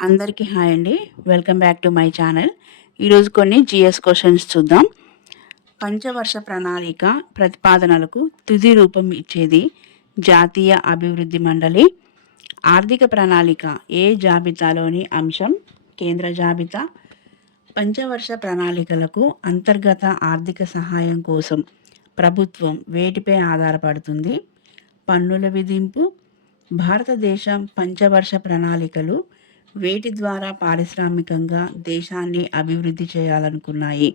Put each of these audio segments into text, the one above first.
అందరికీ హాయ్ అండి. Welcome back to my channel. ఈరోజు కొన్ని జిఎస్ క్వశ్చన్స్ చూద్దాం. పంచవర్ష ప్రణాళిక ప్రతిపాదనలకు తుది రూపం ఇచ్చేది జాతీయ అభివృద్ధి మండలి. ఆర్థిక ప్రణాళిక ఏ జాబితాలోని అంశం? కేంద్ర జాబితా. పంచవర్ష ప్రణాళికలకు అంతర్గత ఆర్థిక సహాయం కోసం ప్రభుత్వం వేటిపై ఆధారపడుతుంది? పన్నుల విధింపు. భారతదేశం పంచవర్ష ప్రణాళికలు వేటి ద్వారా పారిశ్రామికంగా దేశాన్ని అభివృద్ధి చేయాలనుకున్నాయి?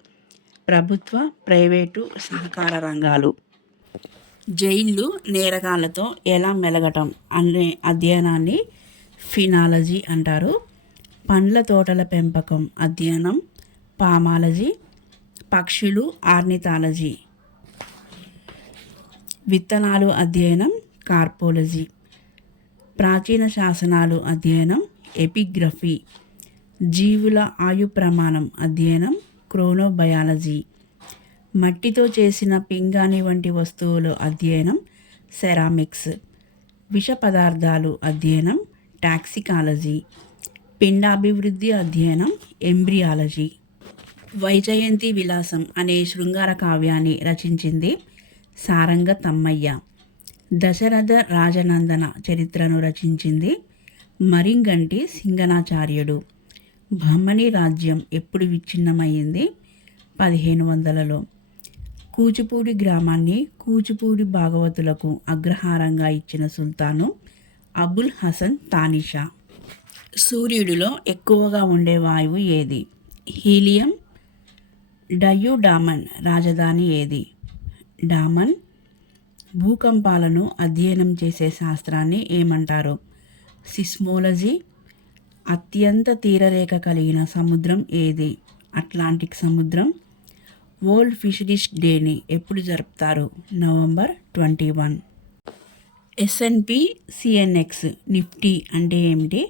ప్రభుత్వ, ప్రైవేటు, సహకార రంగాలు. జైళ్ళు నేరగాళ్లతో ఎలా మెలగటం అనే అధ్యయనాన్ని ఫినాలజీ అంటారు. పండ్ల తోటల పెంపకం అధ్యయనం పామాలజీ. పక్షులు ఆర్నిథాలజీ. విత్తనాలు అధ్యయనం కార్పోలజీ. ప్రాచీన శాసనాలు అధ్యయనం ఎపిగ్రఫీ. జీవుల ఆయు ప్రమాణం అధ్యయనం క్రోనోబయాలజీ. మట్టితో చేసిన పింగాణి వంటి వస్తువులు అధ్యయనం సెరామిక్స్. విష పదార్థాలు అధ్యయనం టాక్సికాలజీ. పిండాభివృద్ధి అధ్యయనం ఎంబ్రియాలజీ. వైజయంతి విలాసం అనే శృంగార కావ్యాన్ని రచించింది సారంగ తమ్మయ్య. దశరథ రాజనందన చరిత్రను రచించింది మరింగంటి సింగనాచార్యుడు. బహమనీ రాజ్యం ఎప్పుడు విచ్ఛిన్నమైంది? 1500లో. కూచిపూడి గ్రామాన్ని కూచిపూడి భాగవతులకు అగ్రహారంగా ఇచ్చిన సుల్తాను అబుల్ హసన్ తానిషా. సూర్యుడిలో ఎక్కువగా ఉండే వాయువు ఏది? హీలియం. డయ్యూడామన్ రాజధాని ఏది? డామన్. భూకంపాలను అధ్యయనం చేసే శాస్త్రాన్ని ఏమంటారు? సిస్మోలజీ. అత్యంత తీరరేఖ కలిగిన సముద్రం ఏది? అట్లాంటిక్ సముద్రం. వరల్డ్ ఫిషరీస్ డేని ఎప్పుడు జరుపుతారు? నవంబర్ 21. S&P CNX నిఫ్టీ అంటే ఏమిటి?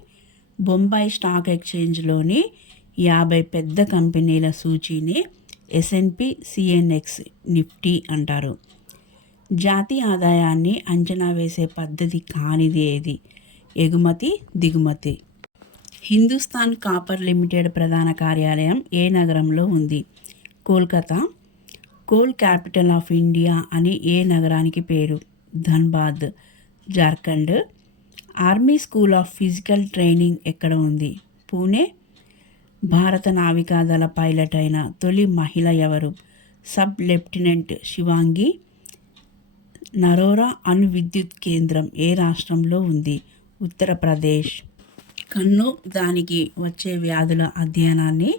బొంబాయి స్టాక్ ఎక్స్చేంజ్లోని 50 పెద్ద కంపెనీల సూచీని S&P CNX నిఫ్టీ అంటారు. జాతీయ ఆదాయాన్ని అంచనా వేసే పద్ధతి కానిది ఏది? ఎగుమతి, దిగుమతి. హిందుస్థాన్ కాపర్ లిమిటెడ్ ప్రధాన కార్యాలయం ఏ నగరంలో ఉంది? Kolkata. Coal capital of India అని ఏ నగరానికి పేరు? Dhanbad, Jharkhand. Army school of physical training ఎక్కడ ఉంది? పూణే. భారత నావికాదళ పైలట్ అయిన తొలి మహిళ ఎవరు? Sub lieutenant Shivangi. నరోరా అణు విద్యుత్ కేంద్రం ఏ రాష్ట్రంలో ఉంది? ఉత్తరప్రదేశ్. కన్ను, దానికి వచ్చే వ్యాధుల అధ్యయనాన్ని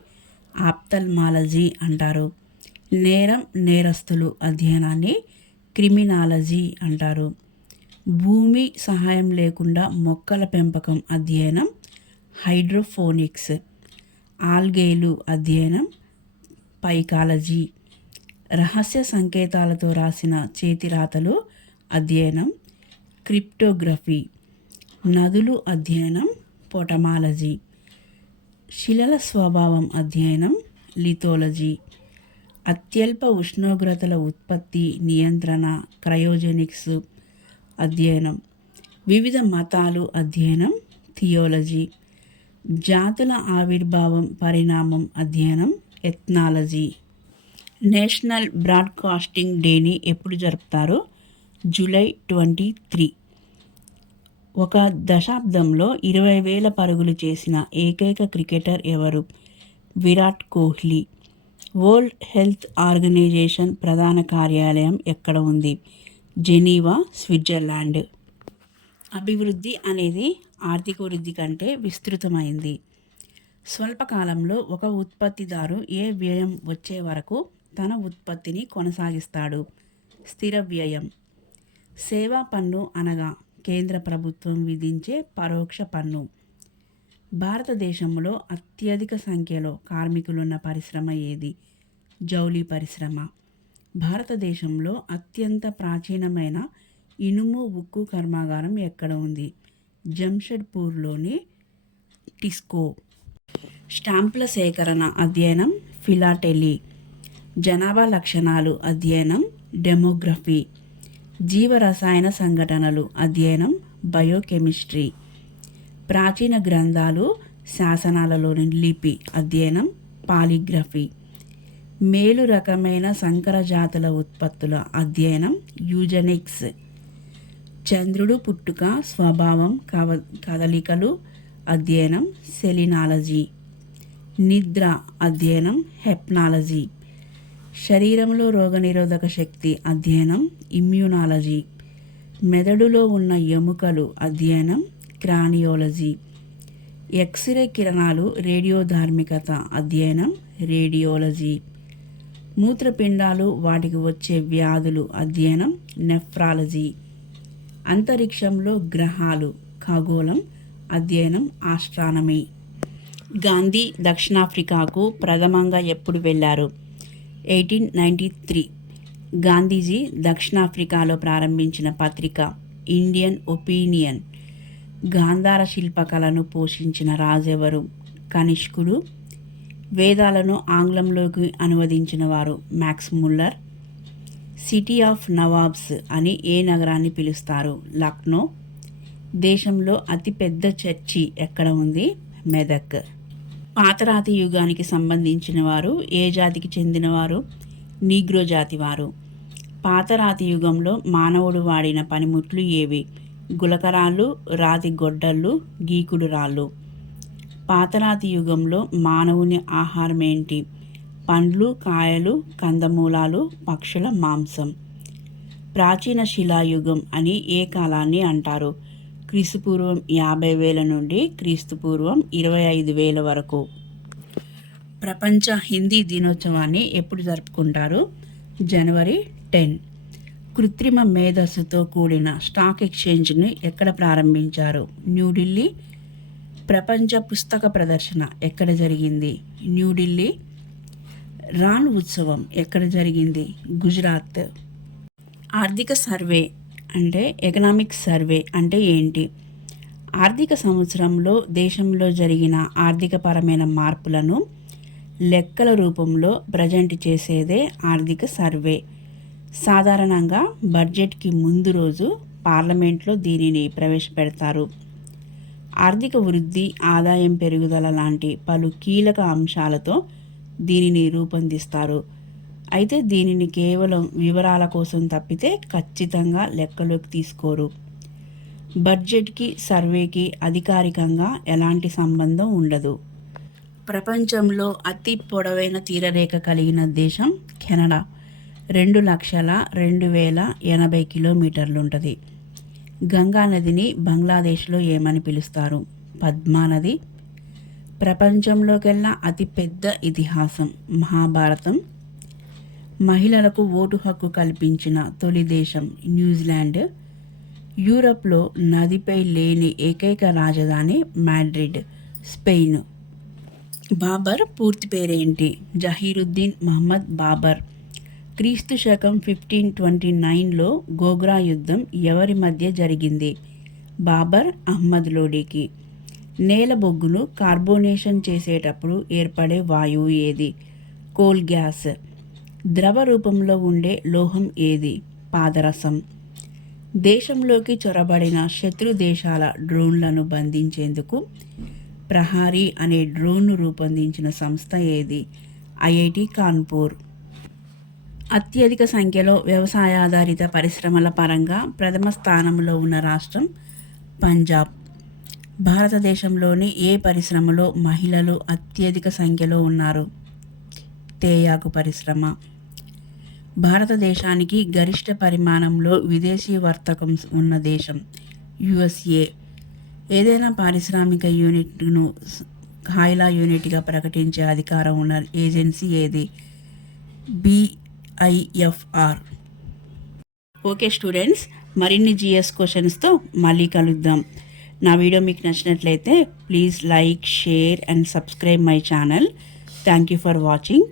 ఆప్థల్మాలజీ అంటారు. నేరం, నేరస్తులు అధ్యయనాన్ని క్రిమినాలజీ అంటారు. భూమి సహాయం లేకుండా మొక్కల పెంపకం అధ్యయనం హైడ్రోఫోనిక్స్. ఆల్గేలు అధ్యయనం పైకాలజీ. రహస్య సంకేతాలతో రాసిన చేతిరాతలు అధ్యయనం క్రిప్టోగ్రఫీ. నదులు అధ్యయనం పొటమాలజీ. శిలల స్వభావం అధ్యయనం లిథోలజీ. అత్యల్ప ఉష్ణోగ్రతల ఉత్పత్తి, నియంత్రణ క్రయోజెనిక్స్ అధ్యయనం. వివిధ మతాలు అధ్యయనం థియోలజీ. జాతుల ఆవిర్భావం, పరిణామం అధ్యయనం ఎథ్నాలజీ. నేషనల్ బ్రాడ్కాస్టింగ్ డేని ఎప్పుడు జరుపుతారు? జూలై 23. ఒక దశాబ్దంలో 20,000 పరుగులు చేసిన ఏకైక క్రికెటర్ ఎవరు? Virat Kohli. World Health Organization ప్రధాన కార్యాలయం ఎక్కడ ఉంది? Geneva, Switzerland. అభివృద్ధి అనేది ఆర్థిక వృద్ధి కంటే విస్తృతమైంది. స్వల్పకాలంలో ఒక ఉత్పత్తిదారు ఏ వ్యయం వచ్చే వరకు తన ఉత్పత్తిని కొనసాగిస్తాడు? స్థిర వ్యయం. సేవా పన్ను అనగా కేంద్ర ప్రభుత్వం విధించే పరోక్ష పన్ను. భారతదేశంలో అత్యధిక సంఖ్యలో కార్మికులున్న పరిశ్రమ ఏది? జౌళి పరిశ్రమ. భారతదేశంలో అత్యంత ప్రాచీనమైన ఇనుము, ఉక్కు కర్మాగారం ఎక్కడ ఉంది? జంషెడ్పూర్లోని టిస్కో. స్టాంపుల సేకరణ అధ్యయనం ఫిలాటెలీ. జనాభా లక్షణాలు అధ్యయనం డెమోగ్రఫీ. జీవరసాయన సంఘటనలు అధ్యయనం బయోకెమిస్ట్రీ. ప్రాచీన గ్రంథాలు శాసనాలలోని లిపి అధ్యయనం పాలిగ్రఫీ. మేలు రకమైన సంకర జాతుల ఉత్పత్తుల అధ్యయనం యూజెనిక్స్. చంద్రుడు పుట్టుక స్వభావం కదలికలు అధ్యయనం సెలినాలజీ. నిద్ర అధ్యయనం హెప్నాలజీ. శరీరంలో రోగనిరోధక శక్తి అధ్యయనం ఇమ్యూనాలజీ. మెదడులో ఉన్న ఎముకలు అధ్యయనం క్రానియాలజీ. ఎక్స్రే కిరణాలు రేడియోధార్మికత అధ్యయనం రేడియాలజీ. మూత్రపిండాలు వాటికి వచ్చే వ్యాధులు అధ్యయనం నెఫ్రాలజీ. అంతరిక్షంలో గ్రహాలు ఖగోళం అధ్యయనం ఆస్ట్రానమీ. గాంధీ దక్షిణాఫ్రికాకు ప్రథమంగా ఎప్పుడు వెళ్ళారు? 1893. గాంధీజీ దక్షిణాఫ్రికాలో ప్రారంభించిన పత్రిక ఇండియన్ ఒపీనియన్. గాంధార శిల్పకళను పోషించిన రాజెవరు? కనిష్కుడు. వేదాలను ఆంగ్లంలోకి అనువదించిన వారు max Muller. City of nawabs అని ఏ నగరాన్ని పిలుస్తారు? లక్నో. దేశంలో అతిపెద్ద చర్చి ఎక్కడ ఉంది? మెదక్. పాతరాతి యుగానికి సంబంధించిన వారు ఏ జాతికి చెందినవారు? నీగ్రో జాతి వారు. పాతరాతి యుగంలో మానవుడు వాడిన పనిముట్లు ఏవి? గులకరాళ్ళు, రాతి గొడ్డళ్ళు, గీకుడు రాళ్ళు. పాతరాతి యుగంలో మానవుని ఆహారం ఏంటి? పండ్లు, కాయలు, కందమూలాలు, పక్షుల మాంసం. ప్రాచీన శిలాయుగం అని ఏ కాలాన్ని అంటారు? క్రీస్తుపూర్వం 50,000 నుండి క్రీస్తుపూర్వం 25,000 వరకు. ప్రపంచ హిందీ దినోత్సవాన్ని ఎప్పుడు జరుపుకుంటారు? జనవరి 10. కృత్రిమ మేధస్సుతో కూడిన స్టాక్ ఎక్స్చేంజ్ని ఎక్కడ ప్రారంభించారు? న్యూఢిల్లీ. ప్రపంచ పుస్తక ప్రదర్శన ఎక్కడ జరిగింది? న్యూఢిల్లీ. రాన్ ఉత్సవం ఎక్కడ జరిగింది? గుజరాత్. ఆర్థిక సర్వే అంటే ఎకనామిక్ సర్వే అంటే ఏంటి? ఆర్థిక సంవత్సరంలో దేశంలో జరిగిన ఆర్థికపరమైన మార్పులను లెక్కల రూపంలో ప్రజెంట్ చేసేదే ఆర్థిక సర్వే. సాధారణంగా బడ్జెట్కి ముందు రోజు పార్లమెంట్లో దీనిని ప్రవేశపెడతారు. ఆర్థిక వృద్ధి, ఆదాయం పెరుగుదల లాంటి పలు కీలక అంశాలతో దీనిని రూపొందిస్తారు. అయితే దీనిని కేవలం వివరాల కోసం తప్పితే ఖచ్చితంగా లెక్కలోకి తీసుకోరు. బడ్జెట్కి సర్వేకి అధికారికంగా ఎలాంటి సంబంధం ఉండదు. ప్రపంచంలో అతి పొడవైన తీరరేఖ కలిగిన దేశం కెనడా. 2,02,080 కిలోమీటర్లు ఉంటుంది. గంగా నదిని బంగ్లాదేశ్లో ఏమని పిలుస్తారు? పద్మా నది. ప్రపంచంలోకెల్లా అతిపెద్ద ఇతిహాసం మహాభారతం. మహిళలకు ఓటు హక్కు కల్పించిన తొలి దేశం న్యూజిలాండ్. యూరప్లో నదిపై లేని ఏకైక రాజధాని మాడ్రిడ్, స్పెయిన్. బాబర్ పూర్తి పేరేంటి? జహీరుద్దీన్ మహమ్మద్ బాబర్. క్రీస్తు శకం 1529లో గోగ్రా యుద్ధం ఎవరి మధ్య జరిగింది? బాబర్, అహ్మద్ లోడీకి. నేల బొగ్గును కార్బోనేషన్ చేసేటప్పుడు ఏర్పడే వాయువు ఏది? Coal gas. ద్రవ రూపంలో ఉండే లోహం ఏది? పాదరసం. దేశంలోకి చొరబడిన శత్రు దేశాల డ్రోన్లను బంధించేందుకు ప్రహారీ అనే డ్రోన్ను రూపొందించిన సంస్థ ఏది? ఐఐటి కాన్పూర్. అత్యధిక సంఖ్యలో వ్యవసాయాధారిత పరిశ్రమల పరంగా ప్రథమ స్థానంలో ఉన్న రాష్ట్రం పంజాబ్. భారతదేశంలోని ఏ పరిశ్రమలో మహిళలు అత్యధిక సంఖ్యలో ఉన్నారు? తేయాకు పరిశ్రమ. భారతదేశానికి గరిష్ట పరిమాణంలో విదేశీ వర్తకం ఉన్న దేశం యుఎస్ఏ. ఏదైనా పారిశ్రామిక యూనిట్ను కాయిలా యూనిట్గా ప్రకటించే అధికారం ఉన్న ఏజెన్సీ ఏది? BIFR. ఓకే స్టూడెంట్స్, మరిన్ని GS క్వశ్చన్స్తో మళ్ళీ కలుద్దాం. నా వీడియో మీకు నచ్చినట్లయితే please like, share and subscribe my channel. Thank you for watching.